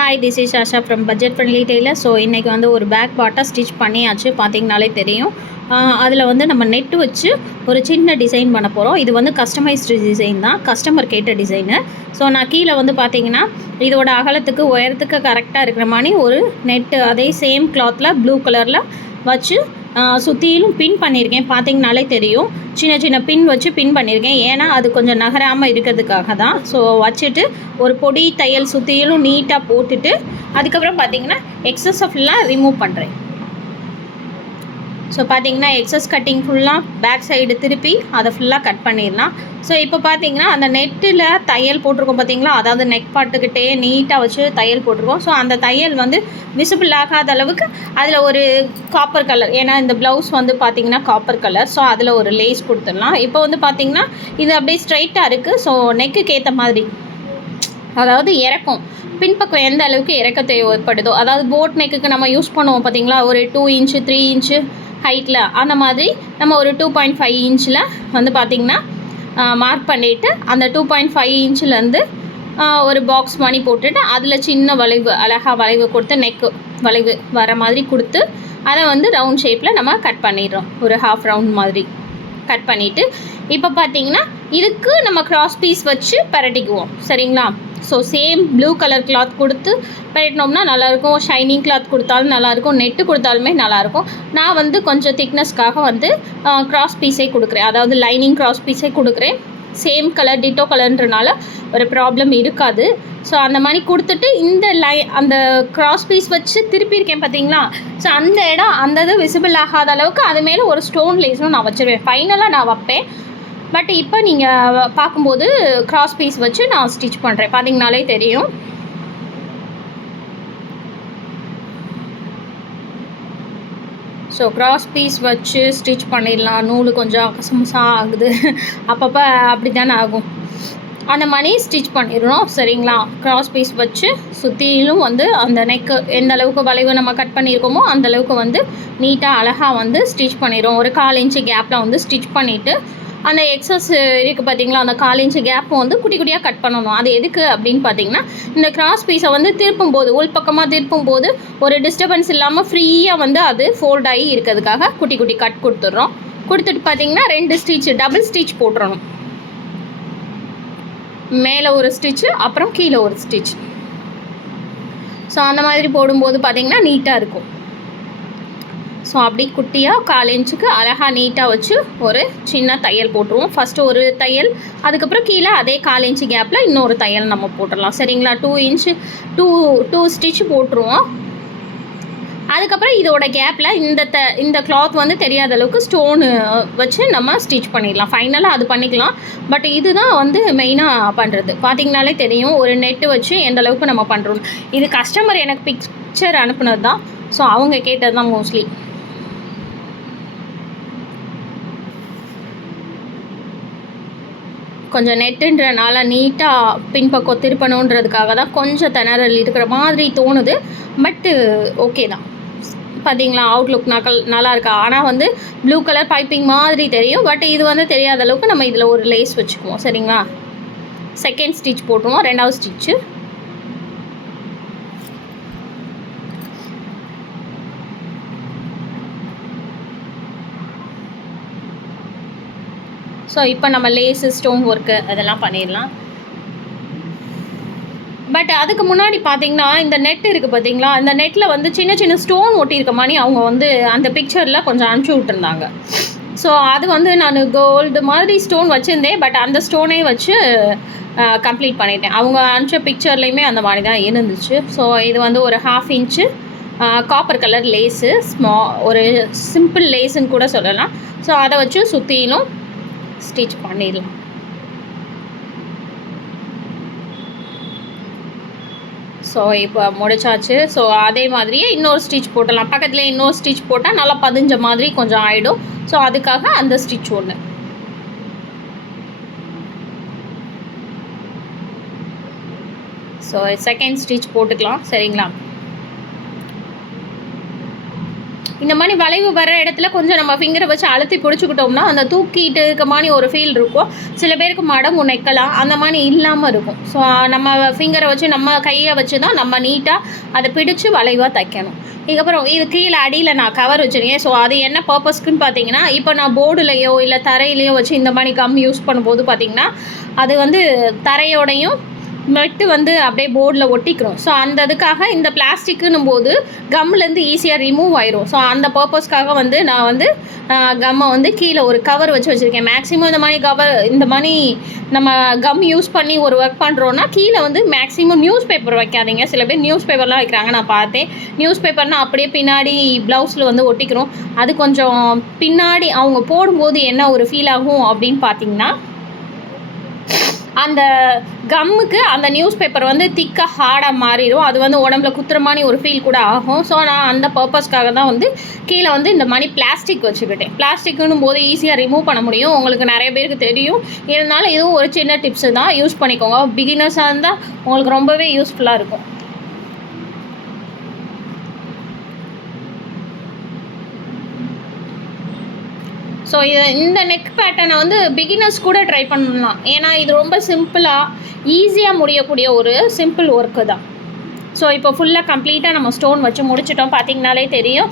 Hi, this is Asha from budget friendly tailor. So இன்றைக்கி வந்து ஒரு பேக் பாட்டா ஸ்டிச் பண்ணியாச்சு. பார்த்தீங்கனாலே தெரியும். அதில் வந்து நம்ம நெட்டு வச்சு ஒரு சின்ன டிசைன் பண்ண போகிறோம். இது வந்து கஸ்டமைஸ்டு டிசைன் தான், கஸ்டமர் கேட்ட டிசைனு. ஸோ நான் கீழே வந்து பார்த்தீங்கன்னா இதோட அகலத்துக்கு உயரத்துக்கு கரெக்டாக இருக்கிற மாதிரி ஒரு நெட்டு அதே சேம் கிளாத்தில் ப்ளூ கலரில் வச்சு சுற்றிலும் பின் பண்ணியிருக்கேன். பார்த்தீங்கனாலே தெரியும், சின்ன சின்ன பின் வச்சு பின் பண்ணியிருக்கேன். ஏன்னா அது கொஞ்சம் நகராமல் இருக்கிறதுக்காக தான். ஸோ வச்சுட்டு ஒரு பொடி தையல் சுற்றிலும் நீட்டாக போட்டுட்டு அதுக்கப்புறம் பார்த்தீங்கன்னா எக்ஸஸை ஃபுல்லாக ரிமூவ் பண்ணுறேன். ஸோ பார்த்தீங்கன்னா எக்ஸஸ் கட்டிங் ஃபுல்லாக பேக் சைடு திருப்பி அதை ஃபுல்லாக கட் பண்ணிடலாம். ஸோ இப்போ பார்த்தீங்கன்னா அந்த நெட்டில் தையல் போட்டிருக்கோம் பார்த்தீங்களா, அதாவது நெக் பாட்டுக்கிட்டே நீட்டாக வச்சு தையல் போட்டிருக்கோம். ஸோ அந்த தையல் வந்து விசிபிள் ஆகாத அளவுக்கு அதில் ஒரு காப்பர் கலர், ஏன்னா இந்த ப்ளவுஸ் வந்து பார்த்திங்கன்னா காப்பர் கலர். ஸோ அதில் ஒரு லேஸ் கொடுத்துடலாம். இப்போ வந்து பார்த்திங்கன்னா இது அப்படியே ஸ்ட்ரைட்டாக இருக்குது. ஸோ நெக்குக்கு ஏற்ற மாதிரி, அதாவது இறக்கும் பின்பக்கம் எந்த அளவுக்கு இறக்க தேவைப்படுதோ, அதாவது போட் நெக்குக்கு நம்ம யூஸ் பண்ணுவோம் பார்த்திங்களா, ஒரு 2 இன்ச்சு 3 இன்ச்சு ஹைட்டில், அந்த மாதிரி நம்ம ஒரு 2.5 இன்ச்சில் வந்து பார்த்திங்கன்னா மார்க் பண்ணிவிட்டு அந்த 2.5 இன்ச்சிலேருந்து ஒரு பாக்ஸ் மணி போட்டுட்டு அதில் சின்ன வளைவு, அழகாக வளைவு கொடுத்து நெக்கு வளைவு வர மாதிரி கொடுத்து அதை வந்து ரவுண்ட் ஷேப்பில் நம்ம கட் பண்ணிடுறோம். ஒரு ஹாஃப் ரவுண்ட் மாதிரி கட் பண்ணிவிட்டு இப்போ பார்த்திங்கன்னா இதுக்கு நம்ம கிராஸ் பீஸ் வச்சு பரட்டிக்குவோம். சரிங்களா? So same blue colour cloth கொடுத்து பரட்டினோம்னா நல்லாயிருக்கும். ஷைனிங் கிளாத் கொடுத்தாலும் நல்லாயிருக்கும், நெட்டு கொடுத்தாலுமே நல்லாயிருக்கும். நான் வந்து கொஞ்சம் திக்னஸ்க்காக வந்து கிராஸ் பீஸே கொடுக்குறேன், அதாவது லைனிங் கிராஸ் பீஸே கொடுக்குறேன். சேம் கலர் டிட்டோ கலர்ன்றனால ஒரு ப்ராப்ளம் இருக்காது. ஸோ அந்த மாதிரி கொடுத்துட்டு இந்த அந்த கிராஸ் பீஸ் வச்சு திருப்பியிருக்கேன் பார்த்தீங்களா. ஸோ அந்த இடம் அந்த இது விசிபிள் ஆகாத அளவுக்கு அது மேலே ஒரு ஸ்டோன் லேஸும் நான் வச்சுருவேன். ஃபைனலாக நான் வைப்பேன். பட் இப்போ நீங்கள் பார்க்கும்போது கிராஸ் பீஸ் வச்சு நான் ஸ்டிச் பண்ணுறேன். பார்த்தீங்கனாலே தெரியும். ஸோ கிராஸ் பீஸ் வச்சு ஸ்டிச் பண்ணிடலாம். நூல் கொஞ்சம் கசமுசாக ஆகுது, அப்பப்போ அப்படி தானே ஆகும். அந்த மாதிரி ஸ்டிச் பண்ணிடணும். சரிங்களா? கிராஸ் பீஸ் வச்சு சுற்றிலும் வந்து அந்த நெக்கு எந்த அளவுக்கு வளைவு நம்ம கட் பண்ணியிருக்கோமோ அந்தளவுக்கு வந்து நீட்டாக அழகாக வந்து ஸ்டிச் பண்ணிடும். ஒரு 1/4 இன்ச்சு கேப்பில் வந்து ஸ்டிச் பண்ணிவிட்டு அந்த எக்ஸஸ் இருக்குது பார்த்திங்களா, அந்த 1/4 இன்ச்சு கேப்பை வந்து குட்டி குட்டியாக கட் பண்ணணும். அது எதுக்கு அப்படின்னு பார்த்திங்கன்னா, இந்த கிராஸ் பீஸை வந்து திருப்பும்போது, உள்பக்கமாக திருப்பும்போது ஒரு டிஸ்டர்பன்ஸ் இல்லாமல் ஃப்ரீயாக வந்து அது ஃபோல்ட் ஆகி இருக்கிறதுக்காக குட்டி குட்டி கட் கொடுத்துட்றோம். கொடுத்துட்டு பார்த்திங்கன்னா 2 ஸ்டிச் டபுள் ஸ்டிச் போட்டுறணும். மேலே ஒரு ஸ்டிச்சு, அப்புறம் கீழே ஒரு ஸ்டிச். ஸோ அந்த மாதிரி போடும்போது பார்த்திங்கன்னா நீட்டாக இருக்கும். ஸோ அப்படி குட்டியாக 1/4 இன்ச்சுக்கு அழகாக நீட்டாக வச்சு ஒரு சின்ன தையல் போட்டுருவோம். ஃபஸ்ட்டு ஒரு தையல், அதுக்கப்புறம் கீழே அதே 1/4 இன்ச்சு கேப்பில் இன்னொரு தையல் நம்ம போட்டுடலாம். சரிங்களா? 2 இன்ச்சு 2 ஸ்டிச் போட்டுருவோம். அதுக்கப்புறம் இதோட கேப்பில் இந்த கிளாத் வந்து தெரியாத அளவுக்கு ஸ்டோனு வச்சு நம்ம ஸ்டிச் பண்ணிடலாம். ஃபைனலாக அது பண்ணிக்கலாம். பட் இதுதான் வந்து மெயினாக பண்ணுறது. பார்த்திங்கனாலே தெரியும் ஒரு நெட்டு வச்சு எந்த அளவுக்கு நம்ம பண்ணுறோம். இது கஸ்டமர் எனக்கு பிக்சர் அனுப்புனது தான். ஸோ அவங்க கேட்டது தான் மோஸ்ட்லி. கொஞ்சம் நெட்டுன்றனால நீட்டாக பின்பக்கம் திருப்பணுன்றதுக்காக தான் கொஞ்சம் திணறல் இருக்கிற மாதிரி தோணுது. பட்டு ஓகே தான். பார்த்தீங்களா, அவுட்லுக் நல்லா இருக்கா. ஆனால் வந்து ப்ளூ கலர் பைப்பிங் மாதிரி தெரியும். பட் இது வந்து தெரியாத அளவுக்கு நம்ம இதில் ஒரு லேஸ் வச்சுக்குவோம். சரிங்களா? செகண்ட் ஸ்டிச் போட்டுருவோம். 2வது ஸ்டிச்சு. ஸோ இப்போ நம்ம லேஸு ஸ்டோன் ஒர்க்கு அதெல்லாம் பண்ணிடலாம். பட் அதுக்கு முன்னாடி பார்த்திங்கன்னா இந்த நெட் இருக்குது பார்த்திங்களா, அந்த நெட்டில் வந்து சின்ன சின்ன ஸ்டோன் ஒட்டியிருக்க மாதிரி அவங்க வந்து அந்த பிக்சரில் கொஞ்சம் அனுப்பிச்சி விட்டுருந்தாங்க. ஸோ அது வந்து நான் கோல்டு மாதிரி ஸ்டோன் வச்சுருந்தேன். பட் அந்த ஸ்டோனே வச்சு கம்ப்ளீட் பண்ணிட்டேன். அவங்க அனுப்பிச்ச பிக்சர்லேயுமே அந்த மாதிரி தான் இருந்துச்சு. ஸோ இது வந்து ஒரு 1/2 இன்ச்சு காப்பர் கலர் லேஸு, ஒரு சிம்பிள் லேஸுன்னு கூட சொல்லலாம். ஸோ அதை வச்சு சுற்றிலும் ஸ்டிச் பண்ணிடலாம். ஸோ இப்போ முடிச்சாச்சு. ஸோ அதே மாதிரியே இன்னொரு ஸ்டிச் போட்டலாம். பக்கத்தில் இன்னொரு ஸ்டிச் போட்டால் நல்லா பதிஞ்ச மாதிரி கொஞ்சம் ஆகிடும். ஸோ அதுக்காக அந்த ஸ்டிச் ஒன்று. ஸோ செகண்ட் ஸ்டிச் போட்டுக்கலாம். சரிங்களா? இந்த மாதிரி வளைவு வர இடத்துல கொஞ்சம் நம்ம ஃபிங்கரை வச்சு அழுத்தி பிடிச்சிக்கிட்டோம்னா அந்த தூக்கிட்டு இருக்க மாதிரி ஒரு ஃபீல் இருக்கும். சில பேருக்கு மடங்கு நெக்கலாம் அந்த மாதிரி இல்லாமல் இருக்கும். ஸோ நம்ம ஃபிங்கரை வச்சு நம்ம கையை வச்சு தான் நம்ம நீட்டாக அதை பிடிச்சி வளைவாக தைக்கணும். இதுக்கப்புறம் இது கீழே அடியில் நான் கவர் வச்சுருக்கேன். ஸோ அது என்ன பர்பஸ்க்குன்னு பார்த்தீங்கன்னா, இப்போ நான் போர்டுலையோ இல்லை தரையிலையோ வச்சு இந்த மாதிரி கம் யூஸ் பண்ணும்போது பார்த்திங்கன்னா அது வந்து தரையோடையும் நெட்டு வந்து அப்படியே போர்டில் ஒட்டிக்கிறோம். ஸோ அந்த இதுக்காக இந்த பிளாஸ்டிக்குன்னும் போது கம்முலேருந்து ஈஸியாக ரிமூவ் ஆயிரும். ஸோ அந்த பர்பஸ்க்காக வந்து நான் வந்து கம்மை வந்து கீழே ஒரு கவர் வச்சுருக்கேன். மேக்ஸிமம் இந்த மாதிரி நம்ம கம் யூஸ் பண்ணி ஒரு ஒர்க் பண்ணுறோன்னா கீழே வந்து மேக்ஸிமம் நியூஸ் பேப்பர் வைக்காதீங்க. சில பேர் நியூஸ் பேப்பர்லாம் வைக்கிறாங்க, நான் பார்த்தேன். நியூஸ் பேப்பர்னால் அப்படியே பின்னாடி ப்ளவுஸில் வந்து ஒட்டிக்கிறோம். அது கொஞ்சம் பின்னாடி அவங்க போடும்போது என்ன ஒரு ஃபீல் ஆகும் அப்படின்னு பார்த்தீங்கன்னா, அந்த கம்முக்கு அந்த நியூஸ் பேப்பர் வந்து திக்காக ஹார்டாக மாறிடும். அது வந்து உடம்புல குத்துற மாதிரி ஒரு ஃபீல் கூட ஆகும். ஸோ நான் அந்த பர்பஸ்க்காக தான் வந்து கீழே வந்து இந்த மாதிரி பிளாஸ்டிக் வச்சுக்கிட்டேன். பிளாஸ்டிக்குன்னும் போது ஈஸியாக ரிமூவ் பண்ண முடியும். உங்களுக்கு நிறைய பேருக்கு தெரியும். இருந்தாலும் இதுவும் ஒரு சின்ன டிப்ஸு தான், யூஸ் பண்ணிக்கோங்க. பிகினர்ஸாக இருந்தால் உங்களுக்கு ரொம்பவே யூஸ்ஃபுல்லாக இருக்கும். ஸோ இந்த நெக் பேட்டர்னை வந்து பிகினர்ஸ் கூட ட்ரை பண்ணலாம். ஏன்னா இது ரொம்ப சிம்பிளாக ஈஸியாக முடியக்கூடிய ஒரு சிம்பிள் ஒர்க்கு தான். ஸோ இப்போ ஃபுல்லாக கம்ப்ளீட்டாக நம்ம ஸ்டோன் வச்சு முடிச்சிட்டோம், பார்த்திங்கனாலே தெரியும்.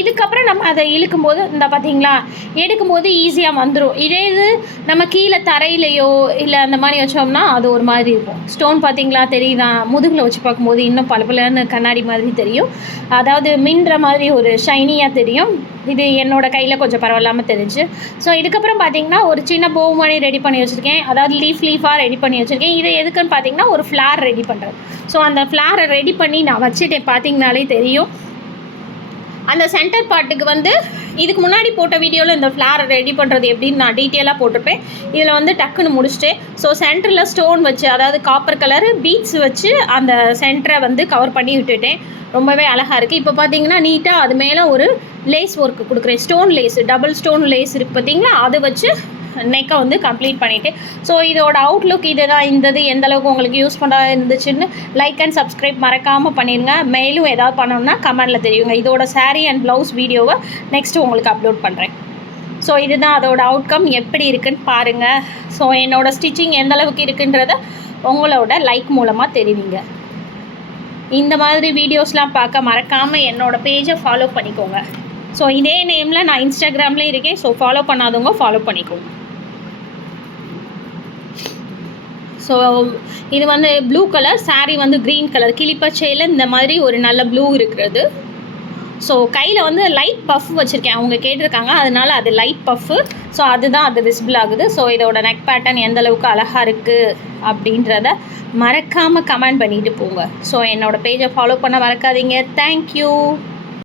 இதுக்கப்புறம் நம்ம அதை இழுக்கும்போது இந்த பார்த்திங்களா எடுக்கும்போது ஈஸியாக வந்துடும். இதே இது நம்ம கீழே தரையிலையோ இல்லை அந்த மாதிரி வச்சோம்னா அது ஒரு மாதிரி இருக்கும். ஸ்டோன் பார்த்திங்களா தெரியுதா, முதுகில் வச்சு பார்க்கும்போது இன்னும் பளபளன்னு கண்ணாடி மாதிரி தெரியும். அதாவது மின்ற மாதிரி ஒரு ஷைனியாக தெரியும். இது என்னோடய கையில் கொஞ்சம் பரவாயில்லாமல் தெரிஞ்சு. ஸோ இதுக்கப்புறம் பார்த்திங்கன்னா ஒரு சின்ன போ மாதிரி ரெடி பண்ணி வச்சுருக்கேன். அதாவது லீஃபாக ரெடி பண்ணி வச்சுருக்கேன். இது எதுக்குன்னு பார்த்திங்கன்னா ஒரு ஃப்ளார் ரெடி பண்ணுறது. ஸோ அந்த ஃப்ளாரை ரெடி பண்ணி நான் வச்சுட்டேன், பார்த்திங்கனாலே தெரியும். அந்த சென்டர் பார்ட்டுக்கு வந்து இதுக்கு முன்னாடி போட்ட வீடியோவில் இந்த ஃப்ளாரை ரெடி பண்ணுறது எப்படின்னு நான் டீட்டெயிலாக போட்டிருப்பேன். இதில் வந்து டக்குன்னு முடிச்சுட்டேன். ஸோ சென்டரில் ஸ்டோன் வச்சு, அதாவது காப்பர் கலரு பீட்ஸ் வச்சு அந்த சென்டரை வந்து கவர் பண்ணி விட்டுட்டேன். ரொம்பவே அழகாக இருக்குது. இப்போ பார்த்தீங்கன்னா நீட்டாக அது மேலே ஒரு லேஸ் ஒர்க்கு கொடுக்குறேன். Stone lace, double stone lace இருக்குது பார்த்தீங்களா, அதை வச்சு நெக்கை வந்து கம்ப்ளீட் பண்ணிவிட்டேன். ஸோ இதோட அவுட்லுக் இது தான். இந்த எந்தளவுக்கு உங்களுக்கு யூஸ் பண்ண இருந்துச்சுன்னு லைக் அண்ட் சப்ஸ்கிரைப் மறக்காமல் பண்ணிடுங்க. மேலும் ஏதாவது பண்ணணும்னா கமெண்டில் தெரியுங்க. இதோட சாரீ அண்ட் ப்ளவுஸ் வீடியோவை நெக்ஸ்ட்டு உங்களுக்கு அப்லோட் பண்ணுறேன். ஸோ இதுதான் அதோட அவுட்கம். எப்படி இருக்குன்னு பாருங்கள். ஸோ என்னோடய ஸ்டிச்சிங் எந்தளவுக்கு இருக்குன்றத உங்களோட லைக் மூலமாக தெரிவிங்க. இந்த மாதிரி வீடியோஸ்லாம் பார்க்க மறக்காமல் என்னோடய பேஜை ஃபாலோ பண்ணிக்கோங்க. ஸோ இதே நேமில் நான் இன்ஸ்டாகிராமில் இருக்கேன். ஸோ ஃபாலோ பண்ணாதவங்க ஃபாலோ பண்ணிக்கோங்க. ஸோ இது வந்து ப்ளூ கலர், சாரீ வந்து க்ரீன் கலர், கிளிப்பச்சையில் இந்த மாதிரி ஒரு நல்ல ப்ளூ இருக்கிறது. ஸோ கையில் வந்து லைட் பஃப் வச்சுருக்கேன், அவங்க கேட்டிருக்காங்க, அதனால அது லைட் பஃப்பு. ஸோ அதுதான் அது விசிபிள் ஆகுது. ஸோ இதோட நெக் பேட்டர்ன் எந்தளவுக்கு அழகாக இருக்குது அப்படின்றத மறக்காமல் கமெண்ட் பண்ணிவிட்டு போங்க. ஸோ என்னோடய பேஜை ஃபாலோ பண்ண மறக்காதீங்க. தேங்க்யூ.